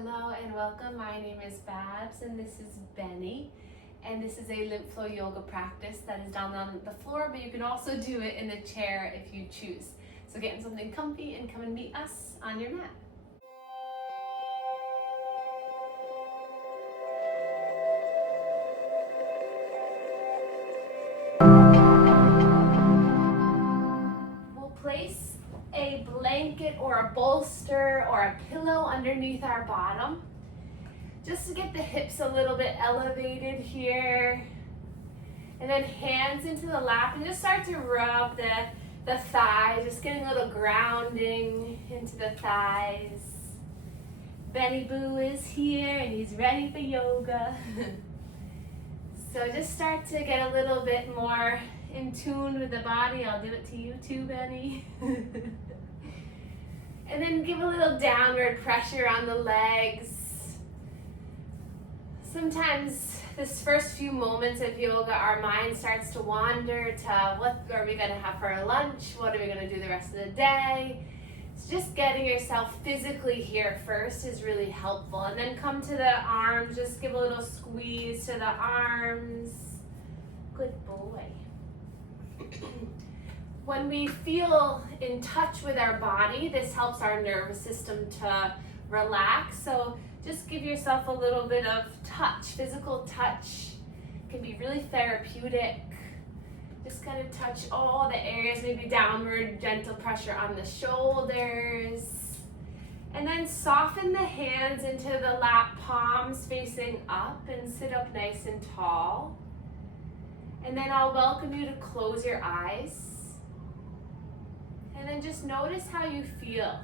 Hello and welcome. My name is Babz and this is Benny. And this is a lymph flow yoga practice that is done on the floor, but you can also do it in a chair if you choose. So get in something comfy and come and meet us on your mat. We'll place a blanket or a bolster or a pillow underneath our bottom, just to get the hips a little bit elevated here. And then hands into the lap and just start to rub the thighs, just getting a little grounding into the thighs. Benny Boo is here and he's ready for yoga. So just start to get a little bit more in tune with the body. I'll do it to you too, Benny. And then give a little downward pressure on the legs. Sometimes this first few moments of yoga, our mind starts to wander to what are we going to have for our lunch? What are we going to do the rest of the day? So just getting yourself physically here first is really helpful. And then come to the arms, just give a little squeeze to the arms. Good boy. When we feel in touch with our body, this helps our nervous system to relax. So just give yourself a little bit of touch. Physical touch can be really therapeutic. Just kind of touch all the areas, maybe downward, gentle pressure on the shoulders. And then soften the hands into the lap, palms facing up, and sit up nice and tall. And then I'll welcome you to close your eyes. And then just notice how you feel.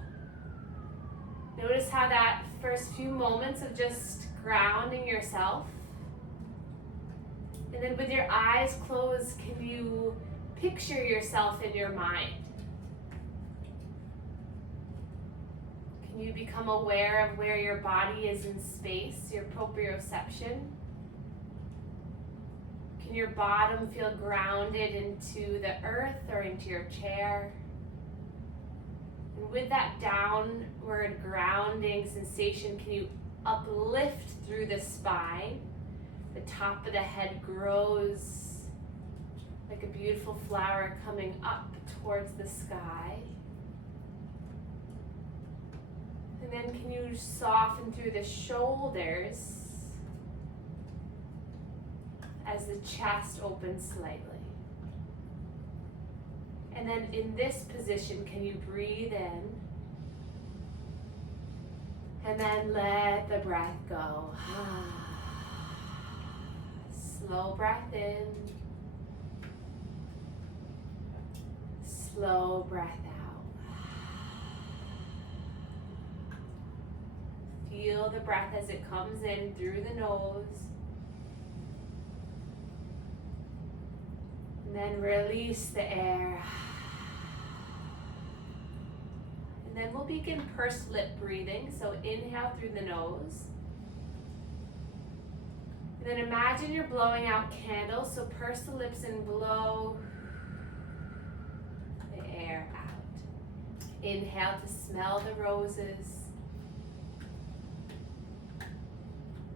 Notice how that first few moments of just grounding yourself. And then with your eyes closed, can you picture yourself in your mind? Can you become aware of where your body is in space, your proprioception? Can your bottom feel grounded into the earth or into your chair? And with that downward grounding sensation, can you uplift through the spine? The top of the head grows like a beautiful flower coming up towards the sky. And then can you soften through the shoulders as the chest opens slightly? And then in this position, can you breathe in? And then let the breath go. Slow breath in. Slow breath out. Feel the breath as it comes in through the nose. And then release the air. And then we'll begin pursed lip breathing. So inhale through the nose. And then imagine you're blowing out candles. So purse the lips and blow the air out. Inhale to smell the roses.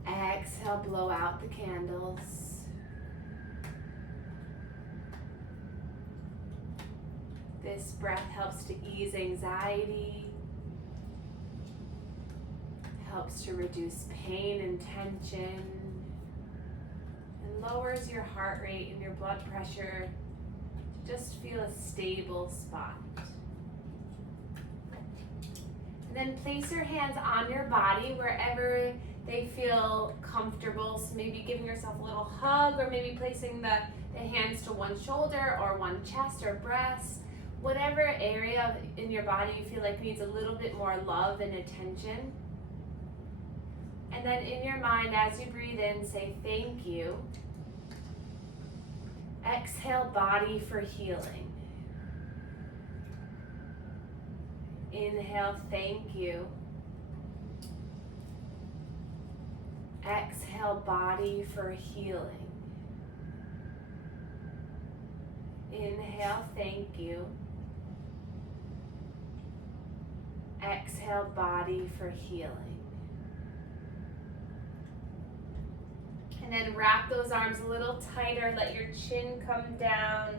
Exhale, blow out the candles. This breath helps to ease anxiety, helps to reduce pain and tension, and lowers your heart rate and your blood pressure to just feel a stable spot. And then place your hands on your body wherever they feel comfortable. So maybe giving yourself a little hug, or maybe placing the hands to one shoulder or one chest or breast. Whatever area in your body you feel like needs a little bit more love and attention. And then in your mind, as you breathe in, say thank you. Exhale, body for healing. Inhale, thank you. Exhale, body for healing. Inhale, thank you. Exhale, body for healing. Inhale, thank you. Exhale, body for healing. And then wrap those arms a little tighter, let your chin come down,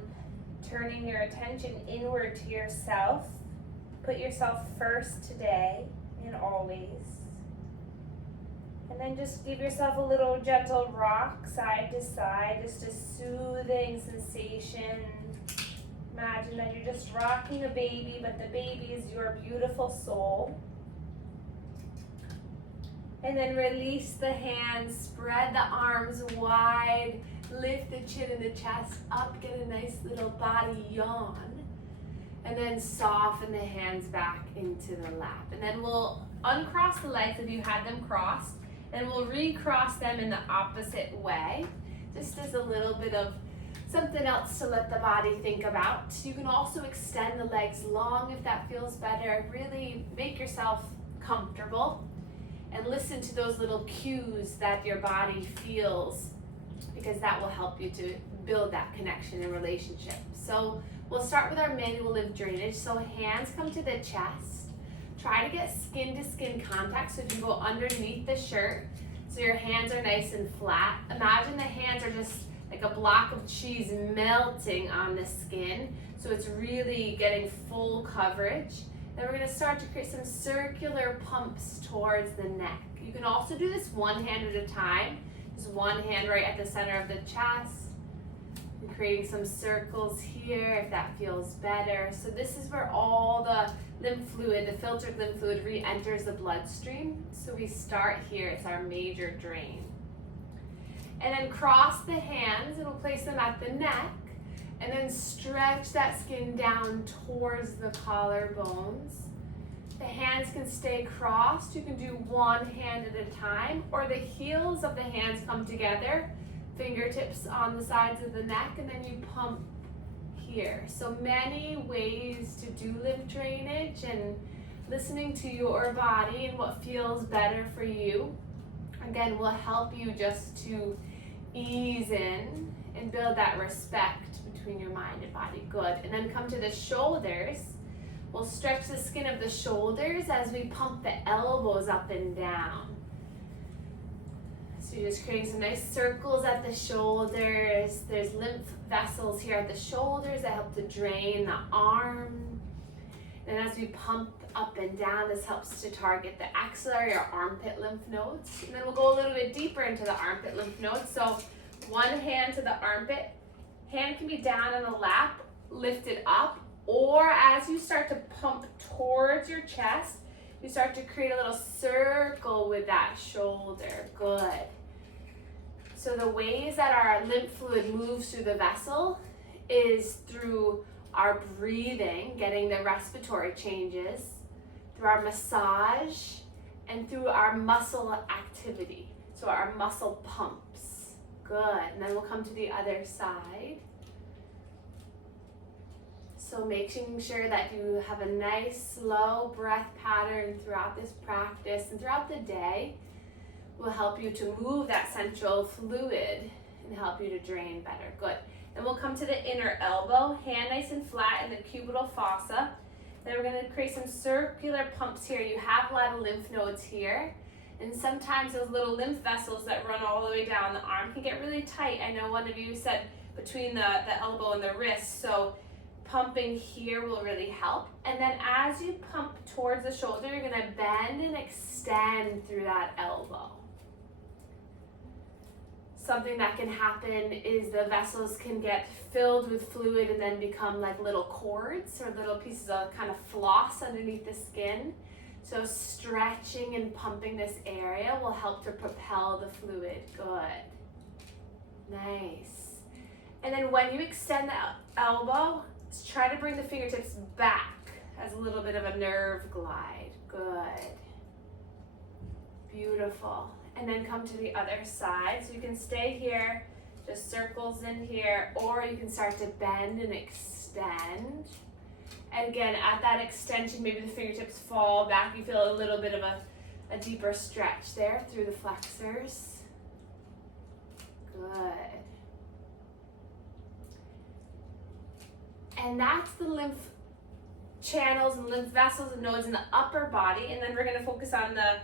turning your attention inward to yourself. Put yourself first today and always. And then just give yourself a little gentle rock side to side, just a soothing sensation. Imagine that you're just rocking a baby, but the baby is your beautiful soul. And then release the hands, spread the arms wide, lift the chin and the chest up, get a nice little body yawn. And then soften the hands back into the lap. And then we'll uncross the legs if you had them crossed, and we'll recross them in the opposite way, just as a little bit of something else to let the body think about. You can also extend the legs long if that feels better. Really make yourself comfortable and listen to those little cues that your body feels, because that will help you to build that connection and relationship. So we'll start with our manual lymph drainage. So hands come to the chest. Try to get skin to skin contact, so if you go underneath the shirt, so your hands are nice and flat. Imagine the hands are just like a block of cheese melting on the skin, so it's really getting full coverage. Then we're going to start to create some circular pumps towards the neck. You can also do this one hand at a time. Just one hand right at the center of the chest. And creating some circles here if that feels better. So this is where all the lymph fluid, the filtered lymph fluid, re-enters the bloodstream. So we start here, it's our major drain. And then cross the hands and we'll place them at the neck. And then stretch that skin down towards the collarbones. The hands can stay crossed. You can do one hand at a time, or the heels of the hands come together, fingertips on the sides of the neck, and then you pump here. So many ways to do lymph drainage, and listening to your body and what feels better for you, again, will help you just to ease in and build that respect between your mind and body. Good. And then come to the shoulders. We'll stretch the skin of the shoulders as we pump the elbows up and down. So you're just creating some nice circles at the shoulders. There's lymph vessels here at the shoulders that help to drain the arm. And as we pump up and down, this helps to target the axillary or armpit lymph nodes. And then we'll go a little bit deeper into the armpit lymph nodes. So one hand to the armpit. Hand can be down on the lap, lifted up, or as you start to pump towards your chest, you start to create a little circle with that shoulder. Good. So the ways that our lymph fluid moves through the vessel is through our breathing, getting the respiratory changes, through our massage, and through our muscle activity, so our muscle pumps. Good. And then we'll come to the other side. So making sure that you have a nice slow breath pattern throughout this practice and throughout the day will help you to move that central fluid and help you to drain better. Good. Then we'll come to the inner elbow, hand nice and flat in the cubital fossa. Then we're going to create some circular pumps here. You have a lot of lymph nodes here. And sometimes those little lymph vessels that run all the way down the arm can get really tight. I know one of you said between the elbow and the wrist. So pumping here will really help. And then as you pump towards the shoulder, you're going to bend and extend through that elbow. Something that can happen is the vessels can get filled with fluid and then become like little cords or little pieces of kind of floss underneath the skin. So stretching and pumping this area will help to propel the fluid. Good. Nice. And then when you extend the elbow, try to bring the fingertips back as a little bit of a nerve glide. Good. Beautiful. And then come to the other side. So you can stay here, just circles in here, or you can start to bend and extend. And again, at that extension, maybe the fingertips fall back. You feel a little bit of a deeper stretch there through the flexors. Good. And that's the lymph channels and lymph vessels and nodes in the upper body. And then we're going to focus on the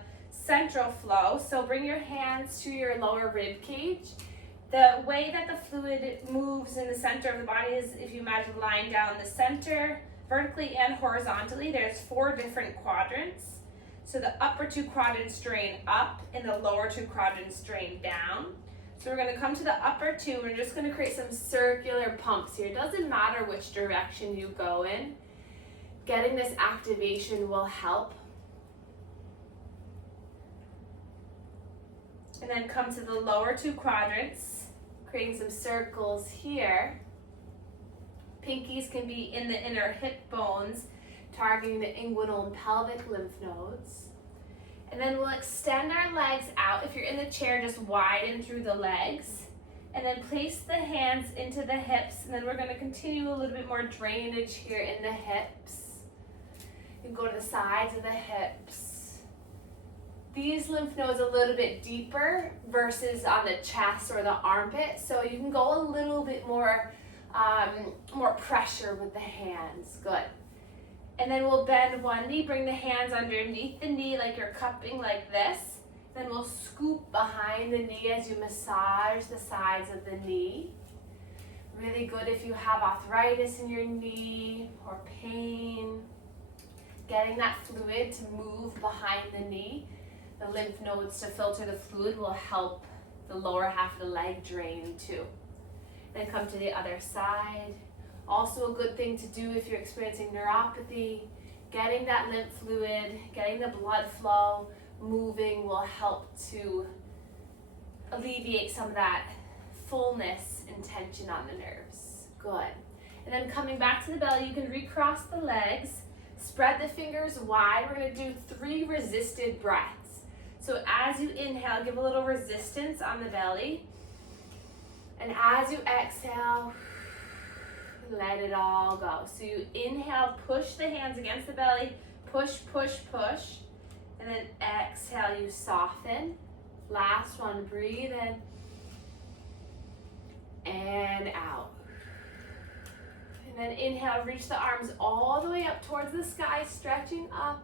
central flow. So bring your hands to your lower rib cage. The way that the fluid moves in the center of the body is if you imagine lying down the center, vertically and horizontally. There's 4 different quadrants. So the upper 2 quadrants drain up and the lower 2 quadrants drain down. So we're going to come to the upper 2. We're just going to create some circular pumps here. It doesn't matter which direction you go in. Getting this activation will help. And then come to the lower 2 quadrants, creating some circles here. Pinkies can be in the inner hip bones, targeting the inguinal and pelvic lymph nodes. And then we'll extend our legs out. If you're in the chair, just widen through the legs. And then place the hands into the hips. And then we're going to continue a little bit more drainage here in the hips. You can go to the sides of the hips. These lymph nodes a little bit deeper versus on the chest or the armpit. So you can go a little bit more pressure with the hands. Good. And then we'll bend one knee, bring the hands underneath the knee like you're cupping like this. Then we'll scoop behind the knee as you massage the sides of the knee. Really good if you have arthritis in your knee or pain. Getting that fluid to move behind the knee. The lymph nodes to filter the fluid will help the lower half of the leg drain too. Then come to the other side. Also a good thing to do if you're experiencing neuropathy. Getting that lymph fluid, getting the blood flow moving will help to alleviate some of that fullness and tension on the nerves. Good. And then coming back to the belly, you can recross the legs, spread the fingers wide. We're going to do 3 resisted breaths. So as you inhale, give a little resistance on the belly. And as you exhale, let it all go. So you inhale, push the hands against the belly, push, push, push. And then exhale, you soften. Last one, breathe in and out. And then inhale, reach the arms all the way up towards the sky, stretching up.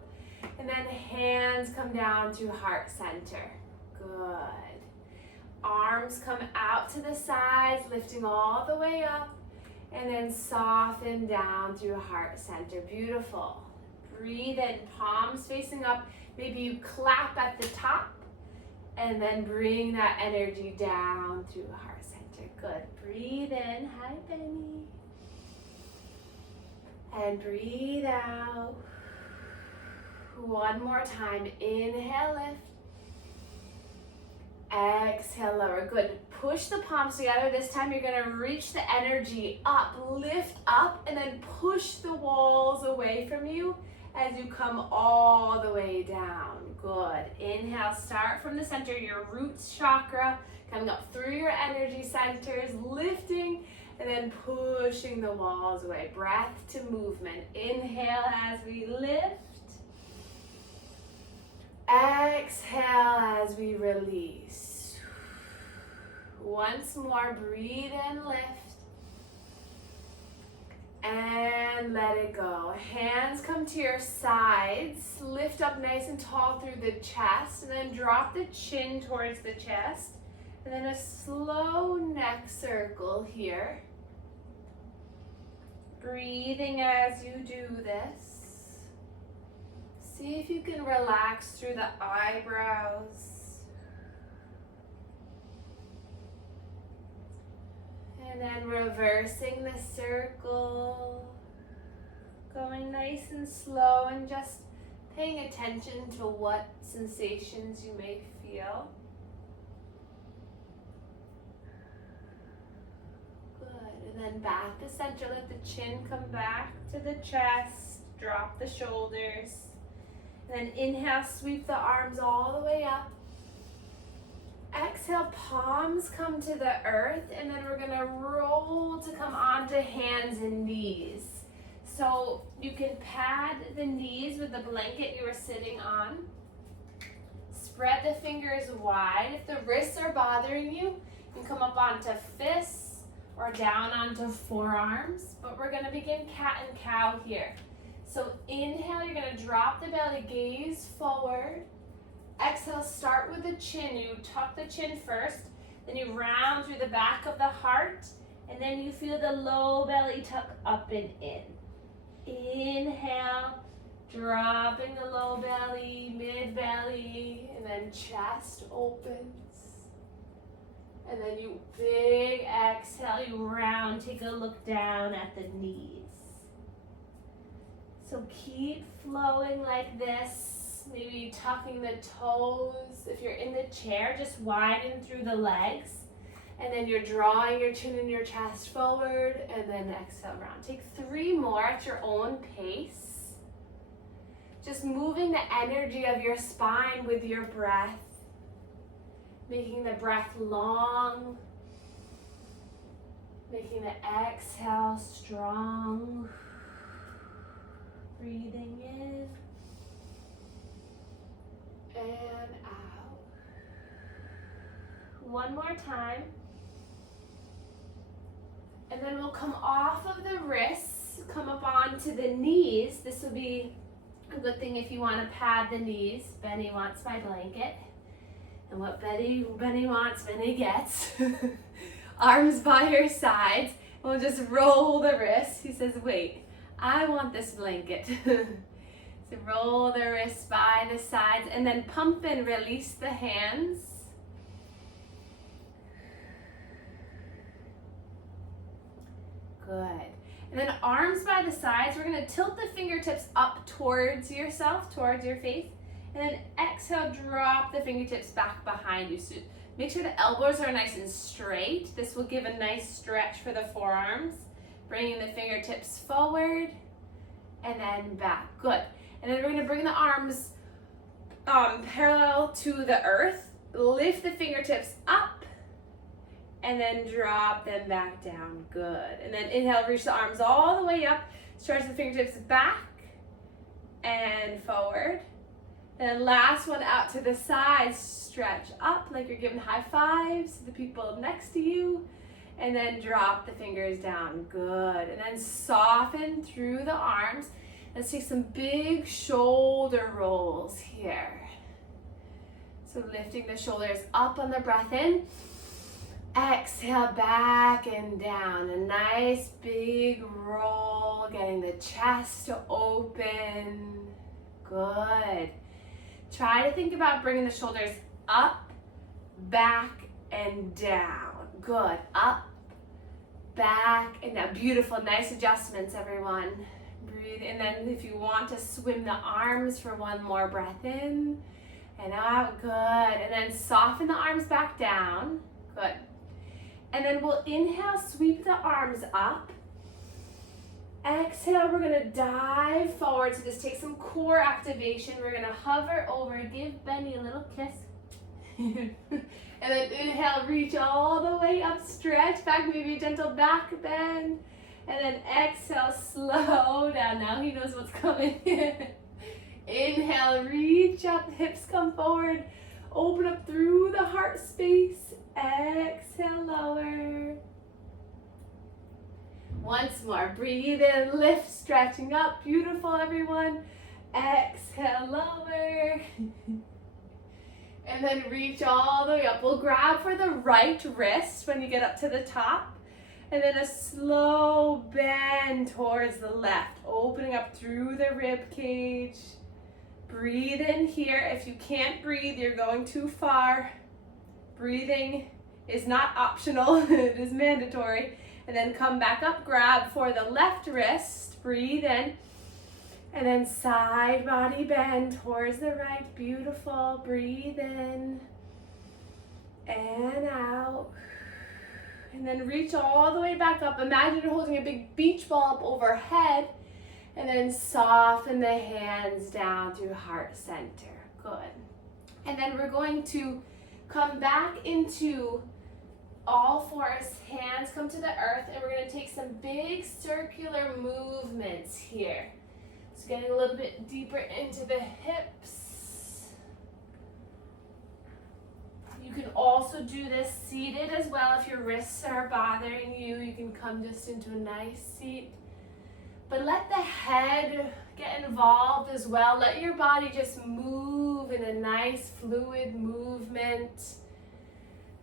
And then hands come down to heart center. Good. Arms come out to the sides, lifting all the way up. And then soften down through heart center. Beautiful. Breathe in, palms facing up. Maybe you clap at the top. And then bring that energy down through heart center. Good. Breathe in. Hi, Benny. And breathe out. One more time. Inhale, lift. Exhale, lower. Good. Push the palms together. This time you're going to reach the energy up, lift up, and then push the walls away from you as you come all the way down. Good. Inhale, start from the center, your roots chakra, coming up through your energy centers, lifting, and then pushing the walls away. Breath to movement. Inhale as we lift. Exhale as we release. Once more, breathe in, lift. And let it go. Hands come to your sides. Lift up nice and tall through the chest. And then drop the chin towards the chest. And then a slow neck circle here. Breathing as you do this. See if you can relax through the eyebrows. And then reversing the circle. Going nice and slow and just paying attention to what sensations you may feel. Good. And then back to center. Let the chin come back to the chest. Drop the shoulders. And then inhale, sweep the arms all the way up. Exhale, palms come to the earth, and then we're gonna roll to come onto hands and knees. So you can pad the knees with the blanket you were sitting on. Spread the fingers wide. If the wrists are bothering you, you can come up onto fists or down onto forearms. But we're gonna begin cat and cow here. So inhale, you're gonna drop the belly, gaze forward. exhale, start with the chin. You tuck the chin first, then you round through the back of the heart, and then you feel the low belly tuck up and in. Inhale, dropping the low belly, mid belly, and then chest opens. And then you big exhale, you round, take a look down at the knees. So keep flowing like this, maybe tucking the toes. If you're in the chair, just widen through the legs. And then you're drawing your chin and your chest forward, and then exhale round. Take 3 more at your own pace. Just moving the energy of your spine with your breath. Making the breath long. Making the exhale strong. Breathing in and out. One more time. And then we'll come off of the wrists, come up onto the knees. This will be a good thing if you want to pad the knees. Benny wants my blanket. And what Benny wants, Benny gets. Arms by your sides. We'll just roll the wrists. He says, wait, I want this blanket. So roll the wrists by the sides and then pump and release the hands. Good. And then arms by the sides, we're going to tilt the fingertips up towards yourself, towards your face. And then exhale, drop the fingertips back behind you. So make sure the elbows are nice and straight. This will give a nice stretch for the forearms. Bringing the fingertips forward and then back. Good. And then we're going to bring the arms parallel to the earth. Lift the fingertips up and then drop them back down. Good. And then inhale, reach the arms all the way up. Stretch the fingertips back and forward. And last one out to the sides. Stretch up like you're giving high fives to the people next to you. And then drop the fingers down. Good. And then soften through the arms. Let's take some big shoulder rolls here. So lifting the shoulders up on the breath in. Exhale back and down. A nice big roll. Getting the chest to open. Good. Try to think about bringing the shoulders up, back, and down. Good. Up, back, and down. Beautiful. Nice adjustments, everyone. Breathe. And then if you want to swim the arms for one more breath in and out. Good. And then soften the arms back down. Good. And then we'll inhale, sweep the arms up. Exhale, we're going to dive forward. So just take some core activation. We're going to hover over, give Benny a little kiss. And then inhale, reach all the way up, stretch back, maybe a gentle back bend. And then exhale, slow down. Now he knows what's coming. Inhale, reach up, hips come forward. Open up through the heart space. Exhale, lower. Once more, breathe in, lift, stretching up. Beautiful, everyone. Exhale, lower. And then reach all the way up. We'll grab for the right wrist when you get up to the top. And then a slow bend towards the left, opening up through the rib cage. Breathe in here. If you can't breathe, you're going too far. Breathing is not optional, it is mandatory. And then come back up, grab for the left wrist, breathe in. And then side body bend towards the right, beautiful. Breathe in and out. And then reach all the way back up. Imagine you're holding a big beach ball up overhead. And then soften the hands down through heart center. Good. And then we're going to come back into all fours, hands come to the earth, and we're going to take some big circular movements here. So getting a little bit deeper into the hips. You can also do this seated as well. If your wrists are bothering you, you can come just into a nice seat. But let the head get involved as well. Let your body just move move in a nice fluid movement.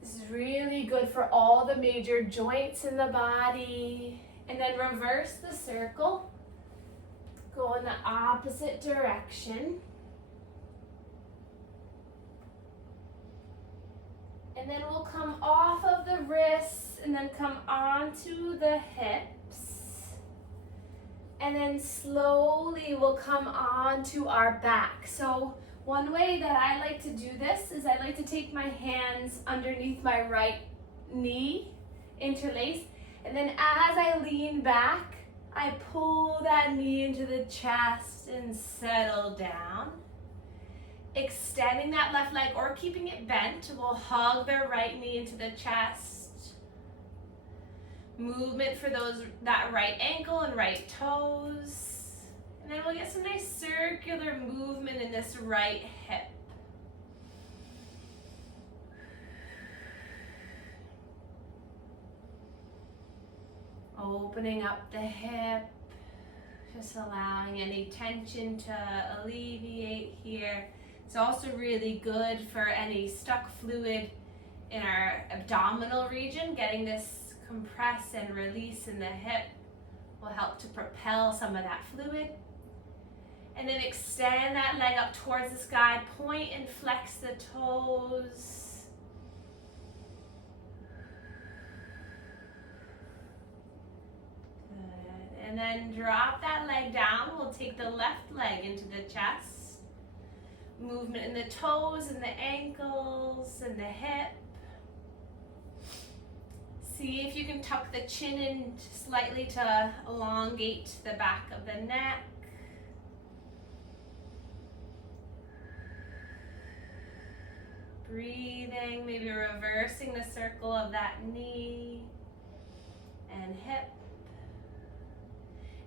This is really good for all the major joints in the body. And then reverse the circle. Go in the opposite direction. And then we'll come off of the wrists and then come onto the hips. And then slowly we'll come onto our back. So one way that I like to do this is I like to take my hands underneath my right knee, interlace, and then as I lean back, I pull that knee into the chest and settle down. Extending that left leg or keeping it bent, we'll hug the right knee into the chest. Movement for that right ankle and right toes. And then we'll get some nice circular movement in this right hip. Opening up the hip, just allowing any tension to alleviate here. It's also really good for any stuck fluid in our abdominal region. Getting this compress and release in the hip will help to propel some of that fluid. And then extend that leg up towards the sky, point and flex the toes. Good. And then drop that leg down. We'll take the left leg into the chest. Movement in the toes and the ankles and the hip. See if you can tuck the chin in slightly to elongate the back of the neck. Breathing, maybe reversing the circle of that knee and hip.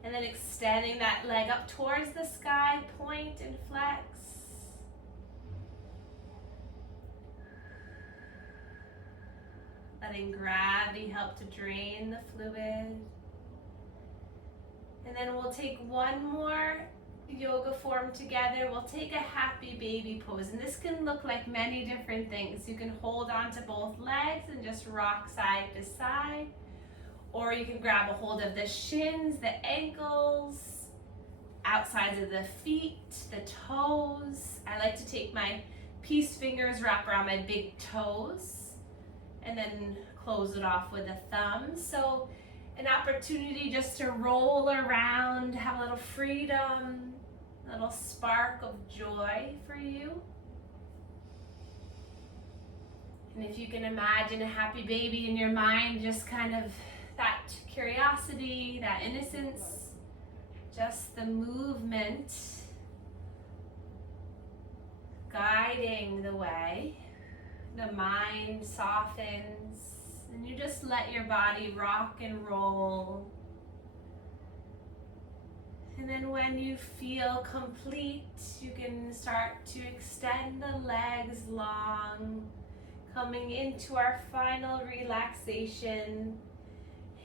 And then extending that leg up towards the sky, point and flex. Letting gravity help to drain the fluid. And then we'll take one more yoga form together. We'll take a happy baby pose. And this can look like many different things. You can hold on to both legs and just rock side to side. Or you can grab a hold of the shins, the ankles, outsides of the feet, the toes. I like to take my peace fingers, wrap around my big toes, and then close it off with a thumb. So an opportunity just to roll around, have a little freedom, a little spark of joy for you. And if you can imagine a happy baby in your mind, just kind of that curiosity, that innocence, just the movement guiding the way. The mind softens and you just let your body rock and roll. And then when you feel complete, you can start to extend the legs long, coming into our final relaxation.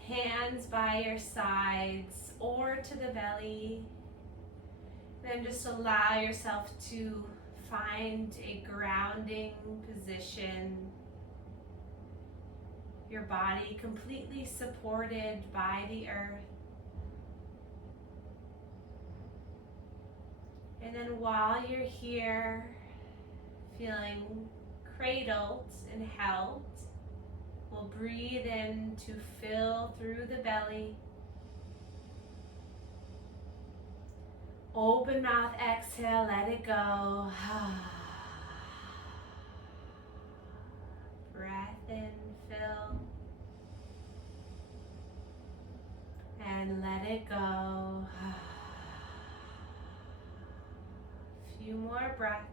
Hands by your sides or to the belly. Then just allow yourself to find a grounding position. Your body completely supported by the earth. And then while you're here, feeling cradled and held, we'll breathe in to fill through the belly. Open mouth, exhale, let it go. Breath in, fill. And let it go. Few more breaths.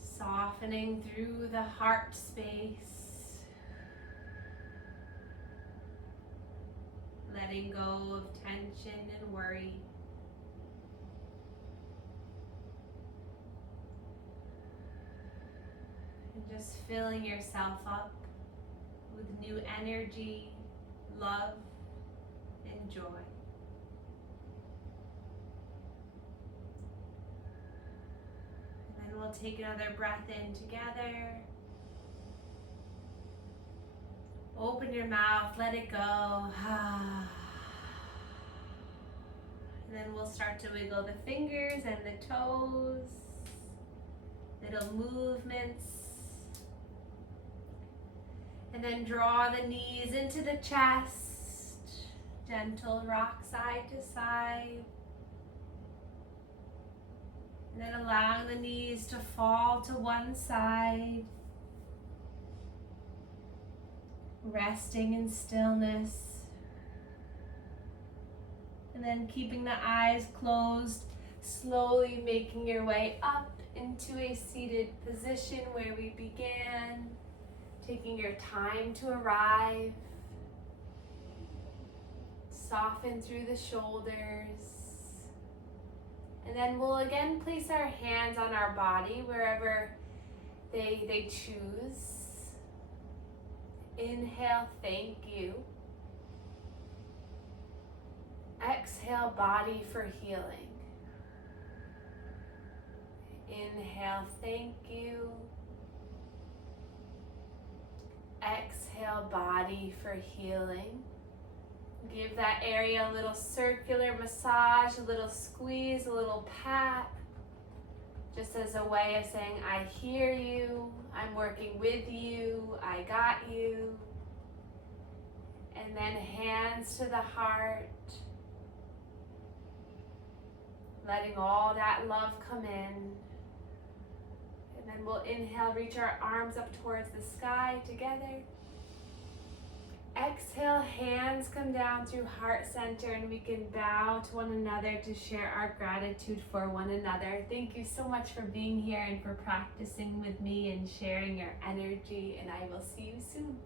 Softening through the heart space. Letting go of tension and worry. And just filling yourself up with new energy, love, and joy. we'll take another breath in together. Open your mouth, let it go. And then we'll start to wiggle the fingers and the toes. Little movements. And then draw the knees into the chest. Gentle rock side to side. And then allowing the knees to fall to one side. Resting in stillness. And then keeping the eyes closed, slowly making your way up into a seated position where we began. Taking your time to arrive. Soften through the shoulders. And then we'll again place our hands on our body wherever they choose. Inhale, thank you. Exhale, body for healing. Inhale, thank you. Exhale, body for healing. Give that area a little circular massage, a little squeeze, a little pat. Just as a way of saying, I hear you, I'm working with you, I got you. And then hands to the heart. Letting all that love come in. And then we'll inhale, reach our arms up towards the sky together. Exhale, hands come down through heart center, and we can bow to one another to share our gratitude for one another. Thank you so much for being here and for practicing with me and sharing your energy, and I will see you soon.